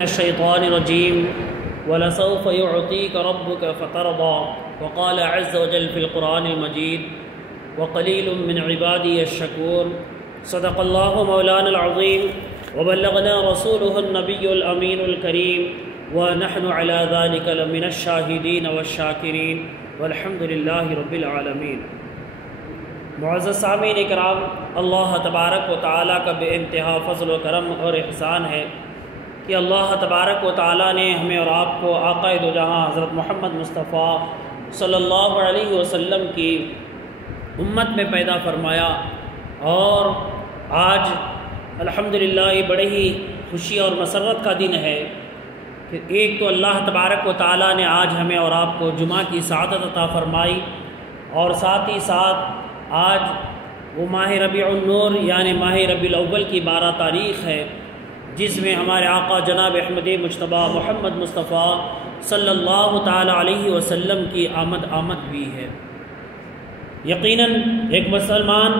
الشيطان الرجيم ولسوف يعطيك ربك فترضى وقال عز وجل في القرآن المجيد وقليل من عبادي الشكور صدق الله مولانا العظيم وبلغنا رسوله النبي الأمين الكريم ونحن على ذلك لمن الشاهدين والشاكرين والحمد لله رب العالمين۔ معزز سامعین اکرام، اللہ تبارک و تعالیٰ کا بے انتہا فضل و کرم اور احسان ہے کہ اللہ تبارک و تعالیٰ نے ہمیں اور آپ کو آقا دو جہاں حضرت محمد مصطفیٰ صلی اللہ علیہ وسلم کی امت میں پیدا فرمایا، اور آج الحمدللہ یہ بڑے ہی خوشی اور مسرت کا دن ہے کہ ایک تو اللہ تبارک و تعالیٰ نے آج ہمیں اور آپ کو جمعہ کی سعادت عطا فرمائی، اور ساتھ ہی ساتھ آج وہ ماہ ربیع النور یعنی ماہ ربیع الاول کی 12 تاریخ ہے، جس میں ہمارے آقا جناب احمد مجتبیٰ محمد مصطفیٰ صلی اللہ تعالی علیہ وسلم کی آمد بھی ہے۔ یقیناً ایک مسلمان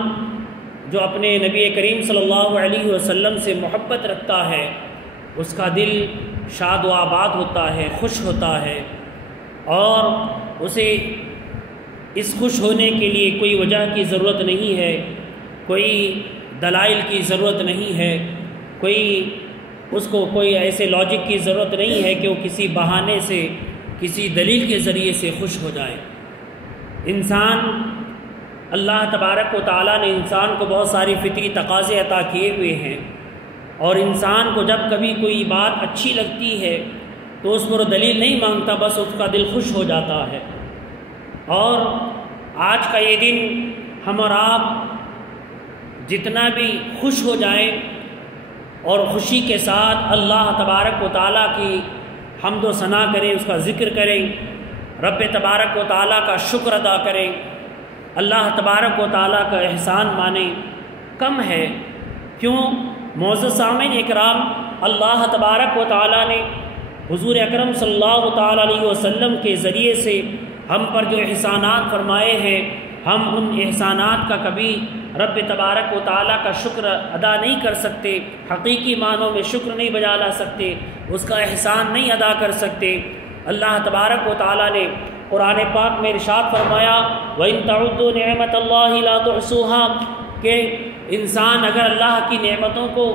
جو اپنے نبی کریم صلی اللہ علیہ وسلم سے محبت رکھتا ہے، اس کا دل شاد و آباد ہوتا ہے، خوش ہوتا ہے، اور اسے اس خوش ہونے کے لیے کوئی وجہ کی ضرورت نہیں ہے، کوئی دلائل کی ضرورت نہیں ہے، اس کو کوئی ایسے لاجک کی ضرورت نہیں ہے کہ وہ کسی بہانے سے کسی دلیل کے ذریعے سے خوش ہو جائے۔ انسان، اللہ تبارک و تعالیٰ نے انسان کو بہت ساری فطری تقاضے عطا کیے ہوئے ہیں، اور انسان کو جب کبھی کوئی بات اچھی لگتی ہے تو اس پر دلیل نہیں مانگتا، بس اس کا دل خوش ہو جاتا ہے۔ اور آج کا یہ دن ہم اور آپ جتنا بھی خوش ہو جائیں اور خوشی کے ساتھ اللہ تبارک و تعالیٰ کی حمد و ثنا کریں، اس کا ذکر کریں، رب تبارک و تعالیٰ کا شکر ادا کریں، اللہ تبارک و تعالیٰ کا احسان مانیں، کم ہے۔ کیوں؟ معزز سامعین اکرام، اللہ تبارک و تعالیٰ نے حضور اکرم صلی اللہ تعالیٰ علیہ وسلم کے ذریعے سے ہم پر جو احسانات فرمائے ہیں، ہم ان احسانات کا کبھی رب تبارک و تعالیٰ کا شکر ادا نہیں کر سکتے، حقیقی معنوں میں شکر نہیں بجا لا سکتے، اس کا احسان نہیں ادا کر سکتے۔ اللہ تبارک و تعالیٰ نے قرآن پاک میں ارشاد فرمایا وَإِن تَعُدُّوا نِعْمَةَ اللَّهِ لَا تُحْصُوهَا، کہ انسان اگر اللہ کی نعمتوں کو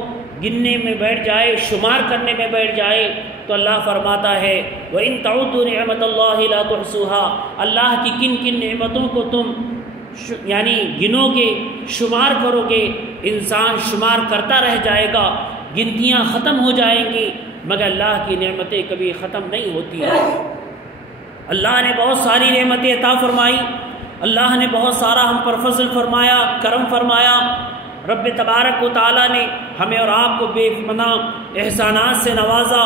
گننے میں بیٹھ جائے، شمار کرنے میں بیٹھ جائے، تو اللہ فرماتا ہے وَإِن تَعُدُّوا نِعْمَةَ اللَّهِ لَا تُحْصُوهَا، اللہ کی کن کن نعمتوں کو تم یعنی گنو گے، شمار کرو گے، انسان شمار کرتا رہ جائے گا، گنتیاں ختم ہو جائیں گی، مگر اللہ کی نعمتیں کبھی ختم نہیں ہوتی ہیں۔ اللہ نے بہت ساری نعمتیں عطا فرمائی، اللہ نے بہت سارا ہم پر فضل فرمایا، کرم فرمایا۔ رب تبارک و تعالیٰ نے ہمیں اور آپ کو بے پناہ احسانات سے نوازا،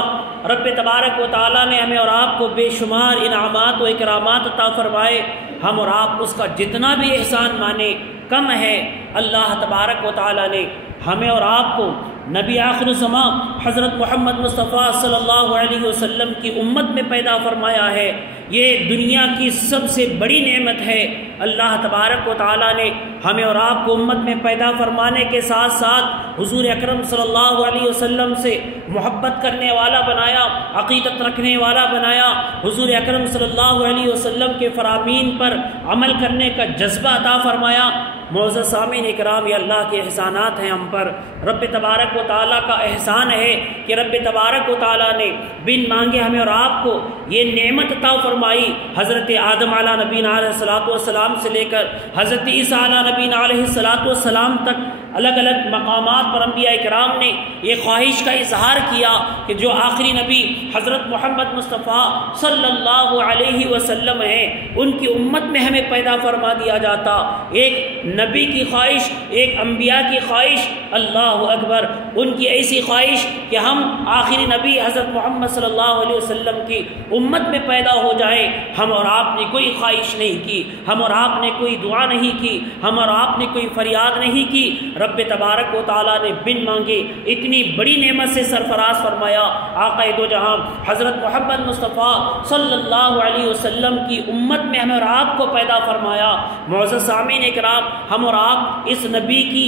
رب تبارک و تعالیٰ نے ہمیں اور آپ کو بے شمار انعامات و اکرامات عطا فرمائے، ہم اور آپ اس کا جتنا بھی احسان مانیں کم ہے۔ اللہ تبارک و تعالیٰ نے ہمیں اور آپ کو نبی آخر الزمان حضرت محمد مصطفیٰ صلی اللہ علیہ وسلم کی امت میں پیدا فرمایا ہے، یہ دنیا کی سب سے بڑی نعمت ہے۔ اللہ تبارک و تعالیٰ نے ہمیں اور آپ کو امت میں پیدا فرمانے کے ساتھ ساتھ حضور اکرم صلی اللہ علیہ وسلم سے محبت کرنے والا بنایا، عقیدت رکھنے والا بنایا، حضور اکرم صلی اللہ علیہ وسلم کے فرامین پر عمل کرنے کا جذبہ عطا فرمایا۔ معزز سامعین اکرام، یہ اللہ کے احسانات ہیں ہم پر۔ رب تبارک و تعالیٰ کا احسان ہے کہ رب تبارک و تعالیٰ نے بن مانگے ہمیں اور آپ کو یہ نعمت عطا فرمائی۔ حضرت آدم علیہ نبینا علیہ الصلوۃ والسلام سے لے کر حضرت عیسیٰ علیہ نبینا علیہ الصلوۃ والسلام تک الگ الگ مقامات پر انبیاء کرام نے یہ خواہش کا اظہار کیا کہ جو آخری نبی حضرت محمد مصطفیٰ صلی اللہ علیہ وسلم ہیں، ان کی امت میں ہمیں پیدا فرما دیا جاتا۔ ایک نبی کی خواہش، ایک انبیاء کی خواہش، اللہ اکبر، ان کی ایسی خواہش کہ ہم آخری نبی حضرت محمد صلی اللہ علیہ وسلم کی امت میں پیدا ہو جائیں۔ ہم اور آپ نے کوئی خواہش نہیں کی، ہم اور آپ نے کوئی دعا نہیں کی، ہم اور آپ نے کوئی فریاد نہیں کی، رب تبارک و تعالیٰ نے بن مانگے اتنی بڑی نعمت سے سرفراز فرمایا۔ آقا دو جہاں حضرت محمد مصطفیٰ صلی اللہ علیہ وسلم کی امت میں ہمیں اور آپ کو پیدا فرمایا۔ معزز سامعین اکرام، ہم اور آپ اس نبی کی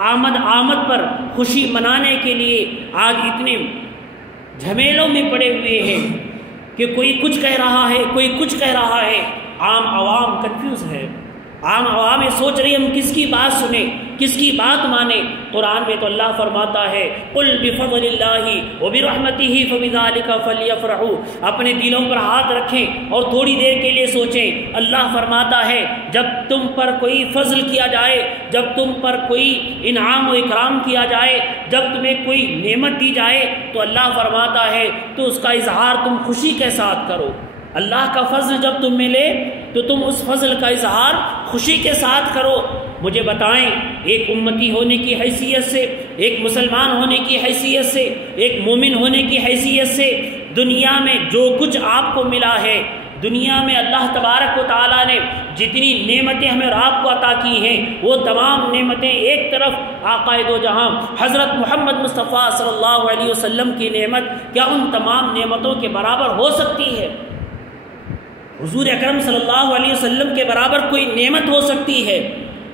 آمد پر خوشی منانے کے لیے آج اتنے جھمیلوں میں پڑے ہوئے ہیں کہ کوئی کچھ کہہ رہا ہے، کوئی کچھ کہہ رہا ہے، عام عوام کنفیوز ہے، عام عوام یہ سوچ رہی ہم کس کی بات سنیں، کس کی بات مانیں۔ قرآن میں تو اللہ فرماتا ہے قل بفضل اللہ وبرحمتہ فبذلک فلیفرحوا، اپنے دلوں پر ہاتھ رکھیں اور تھوڑی دیر کے لیے سوچیں۔ اللہ فرماتا ہے جب تم پر کوئی فضل کیا جائے، جب تم پر کوئی انعام و اکرام کیا جائے، جب تمہیں کوئی نعمت دی جائے تو اللہ فرماتا ہے تو اس کا اظہار تم خوشی کے ساتھ کرو۔ اللہ کا فضل جب تم ملے تو تم اس فضل کا اظہار خوشی کے ساتھ کرو۔ مجھے بتائیں، ایک امتی ہونے کی حیثیت سے، ایک مسلمان ہونے کی حیثیت سے، ایک مومن ہونے کی حیثیت سے، دنیا میں جو کچھ آپ کو ملا ہے، دنیا میں اللہ تبارک و تعالیٰ نے جتنی نعمتیں ہمیں اور آپ کو عطا کی ہیں، وہ تمام نعمتیں ایک طرف آقا دو جہاں حضرت محمد مصطفیٰ صلی اللہ علیہ وسلم کی نعمت کیا ان تمام نعمتوں کے برابر ہو سکتی ہے؟ حضور اکرم صلی اللہ علیہ وسلم کے برابر کوئی نعمت ہو سکتی ہے؟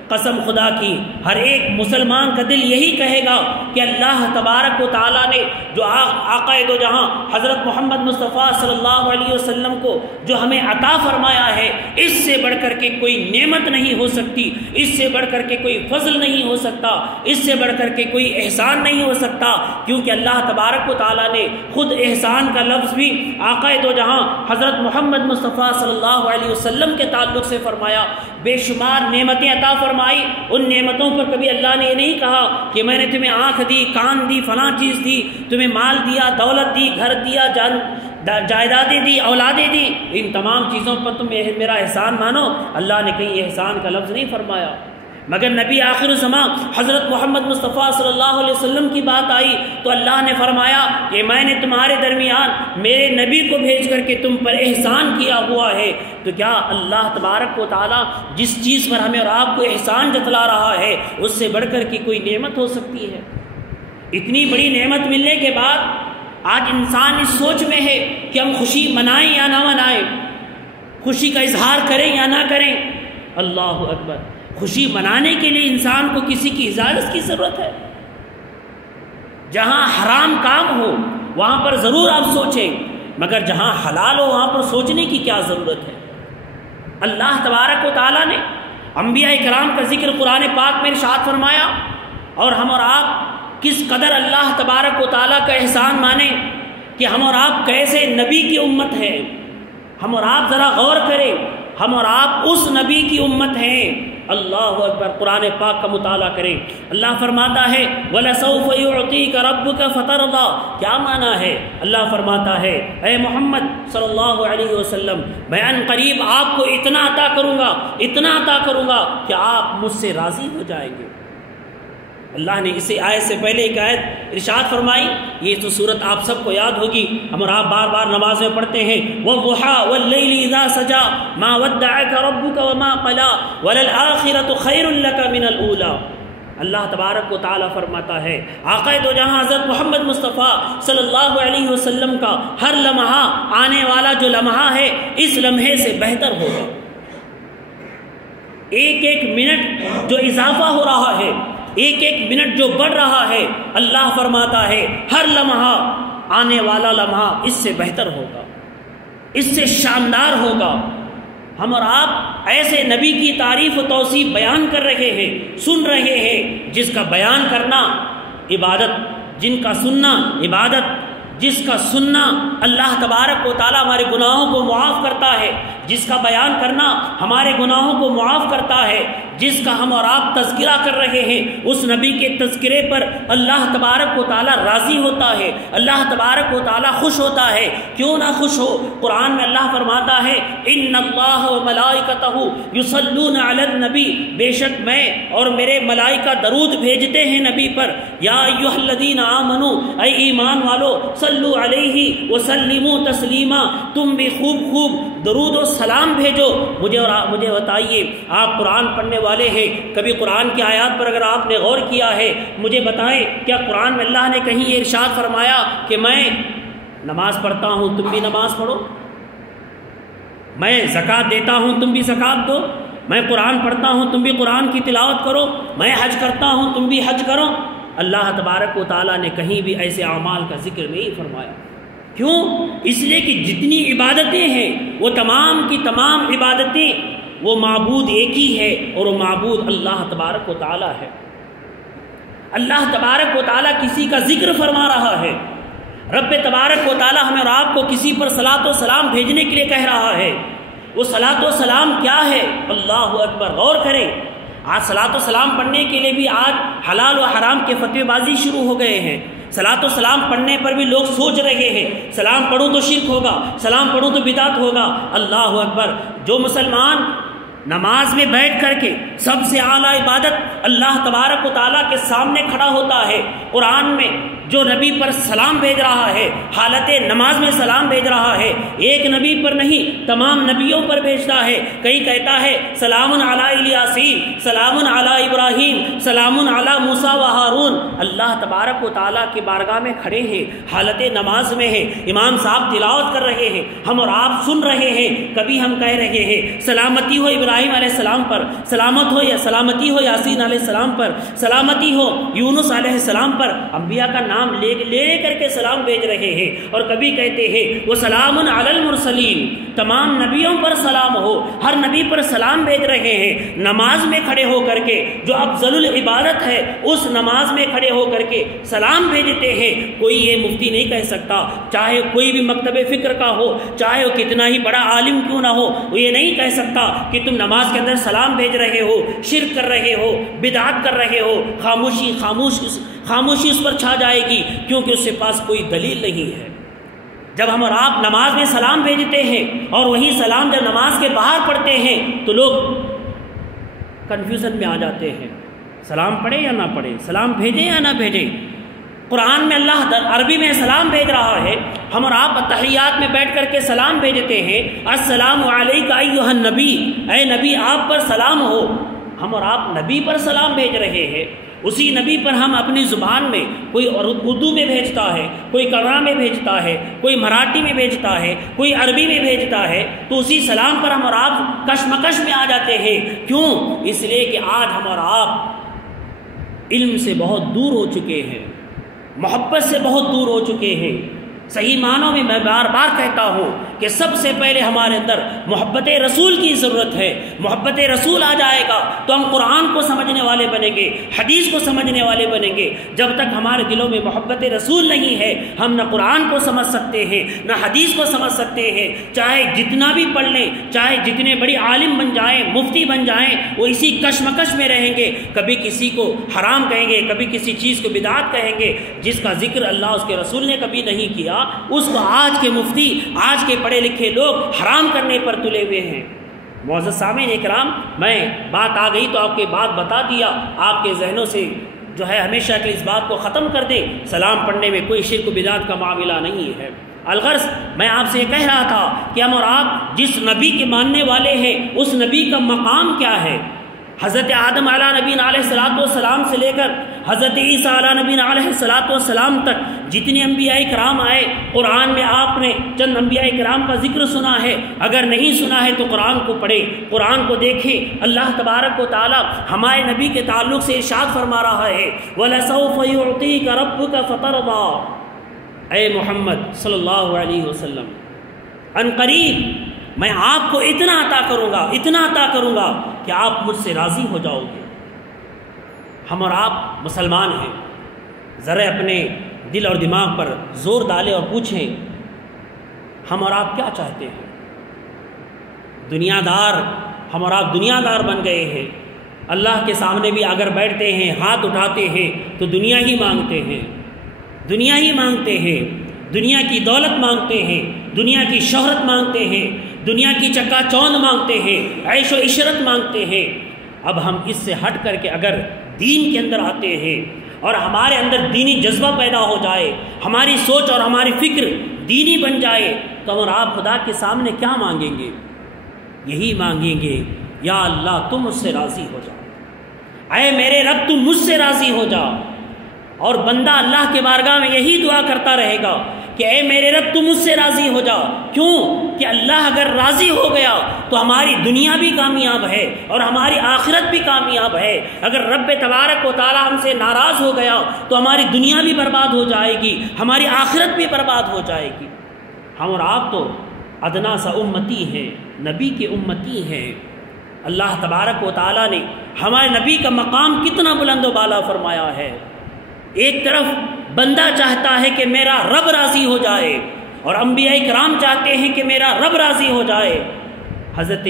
قسم خدا کی ہر ایک مسلمان کا دل یہی کہے گا کہ اللہ تبارک و تعالیٰ نے جو آقا دو جہاں حضرت محمد مصطفیٰ صلی اللہ علیہ وسلم کو جو ہمیں عطا فرمایا ہے، اس سے بڑھ کر کے کوئی نعمت نہیں ہو سکتی، اس سے بڑھ کر کے کوئی فضل نہیں ہو سکتا، اس سے بڑھ کر کے کوئی احسان نہیں ہو سکتا، کیونکہ اللہ تبارک و تعالیٰ نے خود احسان کا لفظ بھی آقا دو جہاں حضرت محمد مصطفیٰ صلی اللہ علیہ وسلم کے تعلق سے فرمایا۔ بے شمار نعمتیں عطا فرمائی، ان نعمتوں پر کبھی اللہ نے یہ نہیں کہا کہ میں نے تمہیں آنکھ دی، کان دی، فلاں چیز دی، تمہیں مال دیا، دولت دی، گھر دیا، جائیدادیں دی، اولادیں دی، ان تمام چیزوں پر تم میرا احسان مانو۔ اللہ نے کہیں احسان کا لفظ نہیں فرمایا، مگر نبی آخر الزمان حضرت محمد مصطفیٰ صلی اللہ علیہ وسلم کی بات آئی تو اللہ نے فرمایا کہ میں نے تمہارے درمیان میرے نبی کو بھیج کر کے تم پر احسان کیا ہوا ہے۔ تو کیا اللہ تبارک و تعالیٰ جس چیز پر ہمیں اور آپ کو احسان جتلا رہا ہے اس سے بڑھ کر کے کوئی نعمت ہو سکتی ہے؟ اتنی بڑی نعمت ملنے کے بعد آج انسان اس سوچ میں ہے کہ ہم خوشی منائیں یا نہ منائیں، خوشی کا اظہار کریں یا نہ کریں۔ اللہ اکبر! خوشی منانے کے لیے انسان کو کسی کی اجازت کی ضرورت ہے؟ جہاں حرام کام ہو وہاں پر ضرور آپ سوچیں، مگر جہاں حلال ہو وہاں پر سوچنے کی کیا ضرورت ہے؟ اللہ تبارک و تعالیٰ نے انبیاء کرام کا ذکر قرآن پاک میں ارشاد فرمایا، اور ہم اور آپ کس قدر اللہ تبارک و تعالیٰ کا احسان مانیں کہ ہم اور آپ کیسے نبی کی امت ہیں۔ ہم اور آپ ذرا غور کریں، ہم اور آپ اس نبی کی امت ہیں۔ اللہ اکبر! قرآن پاک کا مطالعہ کریں، اللہ فرماتا ہے وَلَسَوْفَ يُعْطِيكَ رَبُّكَ فَتَرْضَىٰ، کیا معنی ہے؟ اللہ فرماتا ہے اے محمد صلی اللہ علیہ وسلم میں ان قریب آپ کو اتنا عطا کروں گا، اتنا عطا کروں گا کہ آپ مجھ سے راضی ہو جائیں گے۔ اللہ نے اسی آیت سے پہلے ایک آیت ارشاد فرمائی، یہ تو صورت آپ سب کو یاد ہوگی، ہم اور آپ بار بار نماز میں پڑھتے ہیں وَالضُّحَىٰ وَاللَّيْلِ إِذَا سَجَىٰ مَا وَدَّعَكَ رَبُّكَ وَمَا قَلَىٰ وَلَلْآخِرَةُ خَيْرٌ لَكَ مِنَ الْأُولَىٰ۔ اللہ تبارک و تعالیٰ فرماتا ہے آقا دو جہاں حضرت محمد مصطفیٰ صلی اللہ علیہ وسلم کا ہر لمحہ، آنے والا جو لمحہ ہے اس لمحے سے بہتر ہوگا۔ ایک ایک منٹ جو اضافہ ہو رہا ہے، ایک ایک منٹ جو بڑھ رہا ہے، اللہ فرماتا ہے ہر لمحہ، آنے والا لمحہ اس سے بہتر ہوگا، اس سے شاندار ہوگا۔ ہم اور آپ ایسے نبی کی تعریف و توصیف بیان کر رہے ہیں، سن رہے ہیں، جس کا بیان کرنا عبادت، جن کا سننا عبادت، جس کا سننا اللہ تبارک و تعالیٰ ہمارے گناہوں کو معاف کرتا ہے، جس کا بیان کرنا ہمارے گناہوں کو معاف کرتا ہے، جس کا ہم اور آپ تذکرہ کر رہے ہیں، اس نبی کے تذکرے پر اللہ تبارک و تعالیٰ راضی ہوتا ہے، اللہ تبارک و تعالیٰ خوش ہوتا ہے۔ کیوں نہ خوش ہو؟ قرآن میں اللہ فرماتا ہے ان اللہ و ملائکتہ یصلون علی النبی، بے شک میں اور میرے ملائکہ درود بھیجتے ہیں نبی پر۔ یا ایھا الذین آمنوا، اے ایمان والو، صلو علیہ وسلموا تسلیما، تم بھی خوب خوب درود و سلام بھیجو۔ مجھے بتائیے، آپ قرآن پڑھنے والے ہیں، کبھی قرآن کی آیات پر اگر آپ نے غور کیا ہے، مجھے بتائیں کیا قرآن میں اللہ نے کہیں یہ ارشاد فرمایا کہ میں نماز پڑھتا ہوں تم بھی نماز پڑھو، میں زکوٰۃ دیتا ہوں تم بھی زکوٰۃ دو، میں قرآن پڑھتا ہوں تم بھی قرآن کی تلاوت کرو، میں حج کرتا ہوں تم بھی حج کرو؟ اللہ تبارک و تعالیٰ نے کہیں بھی ایسے اعمال کا ذکر نہیں فرمایا۔ کیوں؟ اس لیے کہ جتنی عبادتیں ہیں وہ تمام کی تمام عبادتیں وہ معبود ایک ہی ہے، اور وہ معبود اللہ تبارک و تعالی ہے۔ اللہ تبارک و تعالی کسی کا ذکر فرما رہا ہے، رب تبارک و تعالی ہمیں اور آپ کو کسی پر صلاۃ و سلام بھیجنے کے لیے کہہ رہا ہے۔ وہ صلاۃ و سلام کیا ہے؟ اللہ اکبر، غور کریں۔ آج صلاۃ و سلام پڑھنے کے لیے بھی آج حلال و حرام کے فتوی بازی شروع ہو گئے ہیں۔ صلاۃ و سلام پڑھنے پر بھی لوگ سوچ رہے ہیں سلام پڑھوں تو شرک ہوگا، سلام پڑھوں تو بدعت ہوگا۔ اللہ اکبر، جو مسلمان نماز میں بیٹھ کر کے سب سے اعلیٰ عبادت اللہ تبارک و تعالیٰ کے سامنے کھڑا ہوتا ہے، قرآن میں جو نبی پر سلام بھیج رہا ہے، حالت نماز میں سلام بھیج رہا ہے، ایک نبی پر نہیں تمام نبیوں پر بھیجتا ہے۔ کہیں کہتا ہے سلام علی الیاسین، سلام علی ابراہیم، سلام علی موسیٰ و ہارون۔ اللہ تبارک و تعالیٰ کی بارگاہ میں کھڑے ہیں، حالت نماز میں ہیں، امام صاحب تلاوت کر رہے ہیں، ہم اور آپ سن رہے ہیں۔ کبھی ہم کہہ رہے ہیں سلامتی ہو ابراہیم علیہ السلام پر، سلامت ہو یا سلامتی ہو یاسین علیہ السلام پر، سلامتی ہو یونس علیہ السلام پر، انبیاء کا نام لے کر کے سلام بھیج رہے ہیں۔ اور کبھی کہتے ہیں وہ سلام علی المرسلین، تمام نبیوں پر سلام ہو، ہر نبی پر سلام بھیج رہے ہیں۔ نماز میں کھڑے ہو کر کے جو افضل العبادت ہے اس نماز میں کھڑے ہو کر کے سلام بھیجتے ہیں۔ کوئی یہ مفتی نہیں کہہ سکتا، چاہے کوئی بھی مکتب فکر کا ہو، چاہے وہ کتنا ہی بڑا عالم کیوں نہ ہو، وہ یہ نہیں کہہ سکتا کہ تم نماز کے اندر سلام بھیج رہے ہو، شرک کر رہے ہو، بدعت کر رہے ہو۔ خاموشی اس پر چھا جائے گی، کیونکہ اس کے پاس کوئی دلیل نہیں ہے۔ جب ہم اور آپ نماز میں سلام بھیجتے ہیں اور وہی سلام جب نماز کے باہر پڑھتے ہیں تو لوگ کنفیوژن میں آ جاتے ہیں، سلام پڑھے یا نہ پڑھے، سلام بھیجیں یا نہ بھیجیں۔ قرآن میں اللہ عربی میں سلام بھیج رہا ہے، ہم اور آپ تحیات میں بیٹھ کر کے سلام بھیجتے ہیں، السلام علیک ایھا النبی، اے نبی آپ پر سلام ہو۔ ہم اور آپ نبی پر سلام بھیج رہے ہیں، اسی نبی پر ہم اپنی زبان میں، کوئی اردو میں بھیجتا ہے، کوئی کنڑا میں بھیجتا ہے، کوئی مراٹھی میں بھیجتا ہے، کوئی عربی میں بھیجتا ہے، تو اسی سلام پر ہم اور آپ کشمکش میں آ جاتے ہیں۔ کیوں؟ اس لیے کہ آج ہم اور آپ علم سے بہت دور ہو چکے ہیں، محبت سے بہت دور ہو چکے ہیں۔ صحیح معنوں میں میں بار بار کہتا ہوں کہ سب سے پہلے ہمارے اندر محبت رسول کی ضرورت ہے۔ محبت رسول آ جائے گا تو ہم قرآن کو سمجھنے والے بنیں گے، حدیث کو سمجھنے والے بنیں گے۔ جب تک ہمارے دلوں میں محبت رسول نہیں ہے، ہم نہ قرآن کو سمجھ سکتے ہیں نہ حدیث کو سمجھ سکتے ہیں۔ چاہے جتنا بھی پڑھ لیں، چاہے جتنے بڑی عالم بن جائیں، مفتی بن جائیں، وہ اسی کشمکش میں رہیں گے۔ کبھی کسی کو حرام کہیں گے، کبھی کسی چیز کو بدعت کہیں گے۔ جس کا ذکر اللہ اس کے رسول نے کبھی نہیں کیا، اس کو آج کے مفتی، آج کے پڑھے لکھے لوگ حرام کرنے پر تلے ہوئے ہیں۔ معزز سامعین اکرام، میں بات آ گئی تو آپ کے بات بتا دیا، آپ کے ذہنوں سے جو ہے ہمیشہ کے اس بات کو ختم کر دیں، سلام پڑھنے میں کوئی شرک و بدعت کا معاملہ نہیں ہے۔ الغرض میں آپ سے یہ کہہ رہا تھا کہ ہم اور آپ جس نبی کے ماننے والے ہیں اس نبی کا مقام کیا ہے۔ حضرت آدم علیہ نبی علیہ الصلوۃ والسلام سے لے کر حضرت عیسیٰ علیہ نبی علیہ الصلوۃ والسلام تک جتنے انبیاء کرام آئے، قرآن میں آپ نے چند انبیاء کرام کا ذکر سنا ہے۔ اگر نہیں سنا ہے تو قرآن کو پڑھیں، قرآن کو دیکھیں۔ اللہ تبارک و تعالی ہمارے نبی کے تعلق سے ارشاد فرما رہا ہے وَلَسَوْفَ يُعْطِيكَ رَبُّكَ فَتَرْضَىٰ، اے محمد صلی اللہ علیہ وسلم، ان قریب میں آپ کو اتنا عطا کروں گا، اتنا عطا کروں گا کہ آپ مجھ سے راضی ہو جاؤ گے۔ ہم اور آپ مسلمان ہیں، ذرا اپنے دل اور دماغ پر زور ڈالیں اور پوچھیں ہم اور آپ کیا چاہتے ہیں۔ دنیا دار، ہم اور آپ دنیا دار بن گئے ہیں۔ اللہ کے سامنے بھی اگر بیٹھتے ہیں، ہاتھ اٹھاتے ہیں تو دنیا ہی مانگتے ہیں، دنیا ہی مانگتے ہیں، دنیا کی دولت مانگتے ہیں، دنیا کی شہرت مانگتے ہیں، دنیا کی چکا چوند مانگتے ہیں، عیش و عشرت مانگتے ہیں۔ اب ہم اس سے ہٹ کر کے اگر دین کے اندر آتے ہیں اور ہمارے اندر دینی جذبہ پیدا ہو جائے، ہماری سوچ اور ہماری فکر دینی بن جائے، تو ہم اور آپ خدا کے سامنے کیا مانگیں گے؟ یہی مانگیں گے یا اللہ تم مجھ سے راضی ہو جاؤ، اے میرے رب تم مجھ سے راضی ہو جاؤ۔ اور بندہ اللہ کے بارگاہ میں یہی دعا کرتا رہے گا کہ اے میرے رب تم مجھ سے راضی ہو جا۔ کیوں کہ اللہ اگر راضی ہو گیا تو ہماری دنیا بھی کامیاب ہے اور ہماری آخرت بھی کامیاب ہے۔ اگر رب تبارک و تعالی ہم سے ناراض ہو گیا تو ہماری دنیا بھی برباد ہو جائے گی، ہماری آخرت بھی برباد ہو جائے گی۔ ہم اور آپ تو ادنا سا امتی ہیں، نبی کے امتی ہیں۔ اللہ تبارک و تعالیٰ نے ہمارے نبی کا مقام کتنا بلند و بالا فرمایا ہے۔ ایک طرف بندہ چاہتا ہے کہ میرا رب راضی ہو جائے، اور انبیاء کرام چاہتے ہیں کہ میرا رب راضی ہو جائے۔ حضرت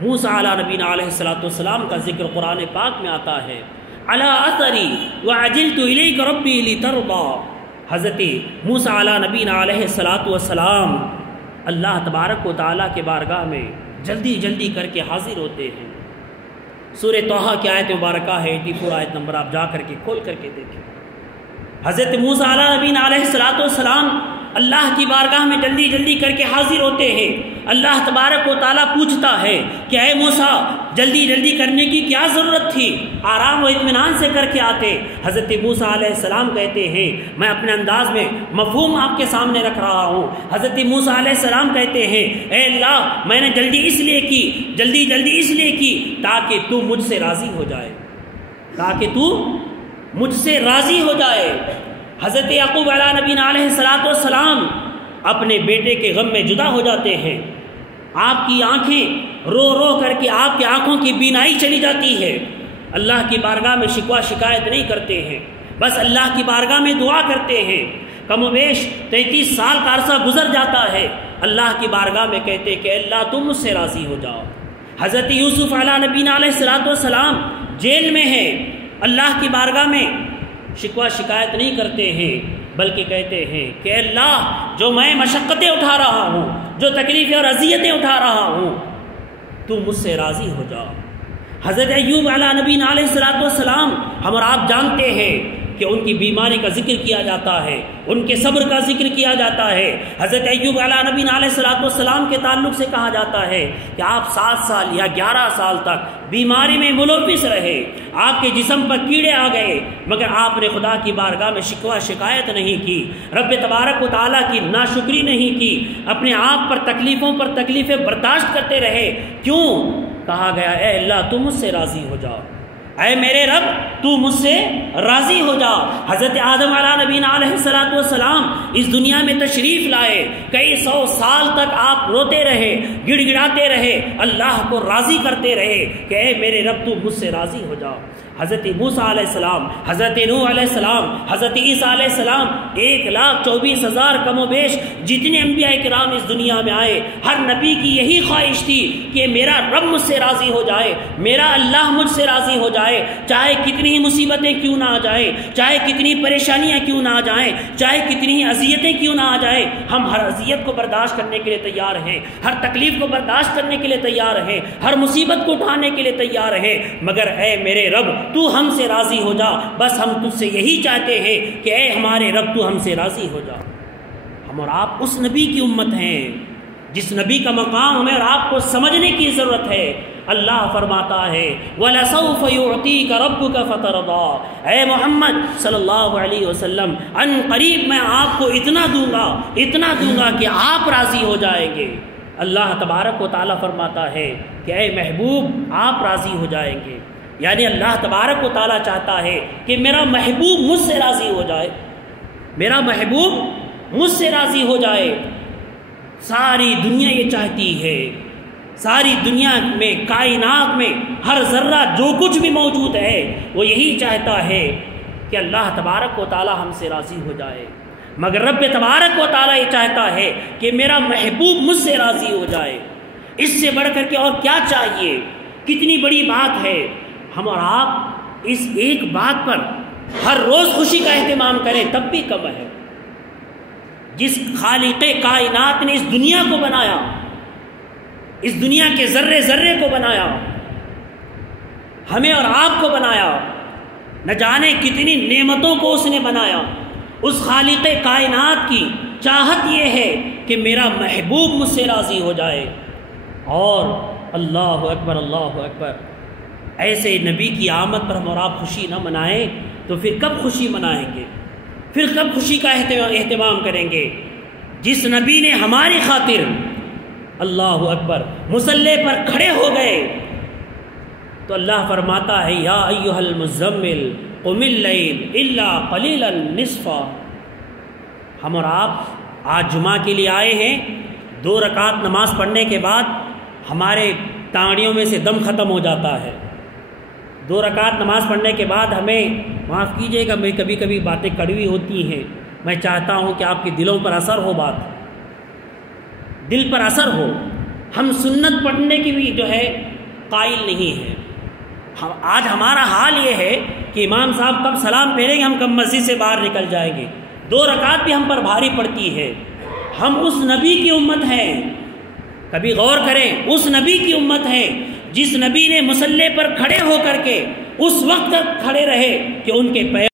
موسیٰ علیہ نبینا علیہ السلام کا ذکر قرآن پاک میں آتا ہے، علی اثری وعجلت الیک ربی لترضی۔ حضرت موسیٰ علیہ نبینا علیہ السلام اللہ تبارک و تعالیٰ کے بارگاہ میں جلدی جلدی کر کے حاضر ہوتے ہیں۔ سورہ طٰہٰ کی آیت مبارکہ ہے 84 آیت نمبر، آپ جا کر کے کھول کر کے دیکھیں۔ حضرت موسیٰ علیہ نبینا علیہ السلام اللہ کی بارگاہ میں جلدی جلدی کر کے حاضر ہوتے ہیں۔ اللہ تبارک و تعالیٰ پوچھتا ہے کہ اے موسیٰ جلدی جلدی کرنے کی کیا ضرورت تھی، آرام و اطمینان سے کر کے آتے۔ حضرت موسیٰ علیہ السلام کہتے ہیں میں اپنے انداز میں مفہوم آپ کے سامنے رکھ رہا ہوں۔ حضرت موسیٰ علیہ السلام کہتے ہیں اے اللہ میں نے جلدی اس لیے کی تاکہ تو مجھ سے راضی ہو جائے، مجھ سے راضی ہو جائے۔ حضرت یعقوب علیہ نبینا علیہ السلام اپنے بیٹے کے غم میں جدا ہو جاتے ہیں۔ آپ کی آنکھیں رو رو کر کے آپ کی آنکھوں کی بینائی چلی جاتی ہے۔ اللہ کی بارگاہ میں شکوہ شکایت نہیں کرتے ہیں، بس اللہ کی بارگاہ میں دعا کرتے ہیں۔ کم و بیش 33 سال کا عرصہ گزر جاتا ہے، اللہ کی بارگاہ میں کہتے کہ اللہ تم مجھ سے راضی ہو جاؤ۔ حضرت یوسف علیہ نبینا علیہ السلام جیل میں ہیں، اللہ کی بارگاہ میں شکوہ شکایت نہیں کرتے ہیں، بلکہ کہتے ہیں کہ اللہ جو میں مشقتیں اٹھا رہا ہوں، جو تکلیفیں اور اذیتیں اٹھا رہا ہوں، تو مجھ سے راضی ہو جاؤ۔ حضرت ایوب علیہ نبینا علیہ السلام ہم اور آپ جانتے ہیں کہ ان کی بیماری کا ذکر کیا جاتا ہے، ان کے صبر کا ذکر کیا جاتا ہے۔ حضرت ایوب علیہ نبینا علیہ السلام کے تعلق سے کہا جاتا ہے کہ آپ 7 سال یا 11 سال تک بیماری میں ملوث رہے، آپ کے جسم پر کیڑے آ گئے، مگر آپ نے خدا کی بارگاہ میں شکوہ شکایت نہیں کی، رب تبارک و تعالیٰ کی ناشکری نہیں کی، اپنے آپ پر تکلیفیں برداشت کرتے رہے۔ کیوں؟ کہا گیا اے اللہ تم مجھ سے راضی ہو جاؤ، اے میرے رب تو مجھ سے راضی ہو جا۔ حضرت آدم علیہ نبینا علیہ السلام اس دنیا میں تشریف لائے، کئی 100 سال تک آپ روتے رہے، گڑ گڑاتے رہے، اللہ کو راضی کرتے رہے کہ اے میرے رب تو مجھ سے راضی ہو جا۔ حضرت موسیٰ علیہ السلام، حضرت نوح علیہ السلام، حضرت عیسیٰ علیہ السلام، 1,24,000 کم و بیش جتنے انبیاء کرام اس دنیا میں آئے، ہر نبی کی یہی خواہش تھی کہ میرا رب مجھ سے راضی ہو جائے، میرا اللہ مجھ سے راضی ہو جائے، چاہے کتنی ہی مصیبتیں کیوں نہ آ جائیں، چاہے کتنی پریشانیاں کیوں نہ آ جائیں، چاہے کتنی ہی اذیتیں کیوں نہ آ جائیں، ہم ہر اذیت کو برداشت کرنے کے لیے تیار ہیں، ہر تکلیف کو برداشت کرنے کے لیے تیار ہیں، ہر مصیبت کو اٹھانے کے لیے تیار ہیں، مگر اے میرے رب تو ہم سے راضی ہو جا، بس ہم تجھ سے یہی چاہتے ہیں کہ اے ہمارے رب تو ہم سے راضی ہو جا۔ ہم اور آپ اس نبی کی امت ہیں جس نبی کا مقام ہمیں اور آپ کو سمجھنے کی ضرورت ہے۔ اللہ فرماتا ہے وَلَسَوْفَ يُعْطِيكَ رَبُّكَ فَتَرْضَىٰ، اے محمد صلی اللہ علیہ وسلم ان قریب میں آپ کو اتنا دوں گا کہ آپ راضی ہو جائیں گے۔ اللہ تبارک و تعالیٰ فرماتا ہے کہ اے محبوب آپ راضی ہو جائیں گے، یعنی اللہ تبارک و تعالیٰ چاہتا ہے کہ میرا محبوب مجھ سے راضی ہو جائے، میرا محبوب مجھ سے راضی ہو جائے۔ ساری دنیا یہ چاہتی ہے، ساری دنیا میں کائنات میں ہر ذرہ جو کچھ بھی موجود ہے وہ یہی چاہتا ہے کہ اللہ تبارک و تعالیٰ ہم سے راضی ہو جائے، مگر رب تبارک و تعالیٰ یہ چاہتا ہے کہ میرا محبوب مجھ سے راضی ہو جائے۔ اس سے بڑھ کر کے اور کیا چاہیے؟ کتنی بڑی بات ہے۔ ہم اور آپ اس ایک بات پر ہر روز خوشی کا اہتمام کریں تب بھی کم ہے۔ جس خالق کائنات نے اس دنیا کو بنایا، اس دنیا کے ذرے ذرے کو بنایا، ہمیں اور آپ کو بنایا، نہ جانے کتنی نعمتوں کو اس نے بنایا، اس خالق کائنات کی چاہت یہ ہے کہ میرا محبوب مجھ سے راضی ہو جائے۔ اور اللہ اکبر اللہ اکبر، ایسے نبی کی آمد پر ہم اور آپ خوشی نہ منائیں تو پھر کب خوشی منائیں گے؟ پھر کب خوشی کا اہتمام کریں گے؟ جس نبی نے ہماری خاطر اللہ اکبر مصلی پر کھڑے ہو گئے تو اللہ فرماتا ہے یا ایھا المزمل قم اللیل الا قلیلا نصفا۔ ہم اور آپ آج جمعہ کے لیے آئے ہیں، 2 رکعت نماز پڑھنے کے بعد ہمارے ٹانگڑیوں میں سے دم ختم ہو جاتا ہے۔ 2 رکعت نماز پڑھنے کے بعد ہمیں معاف کیجیے گا، میں کبھی کبھی باتیں کڑوی ہوتی ہیں، میں چاہتا ہوں کہ آپ کے دلوں پر اثر ہو، بات دل پر اثر ہو۔ ہم سنت پڑھنے کی بھی جو ہے قائل نہیں ہے۔ آج ہمارا حال یہ ہے کہ امام صاحب کب سلام پھیریں گے، ہم کب مسجد سے باہر نکل جائیں گے، 2 رکعت بھی ہم پر بھاری پڑتی ہے۔ ہم اس نبی کی امت ہیں، کبھی غور کریں، اس نبی کی امت ہے جس نبی نے مصلی پر کھڑے ہو کر کے اس وقت تک کھڑے رہے کہ ان کے پیر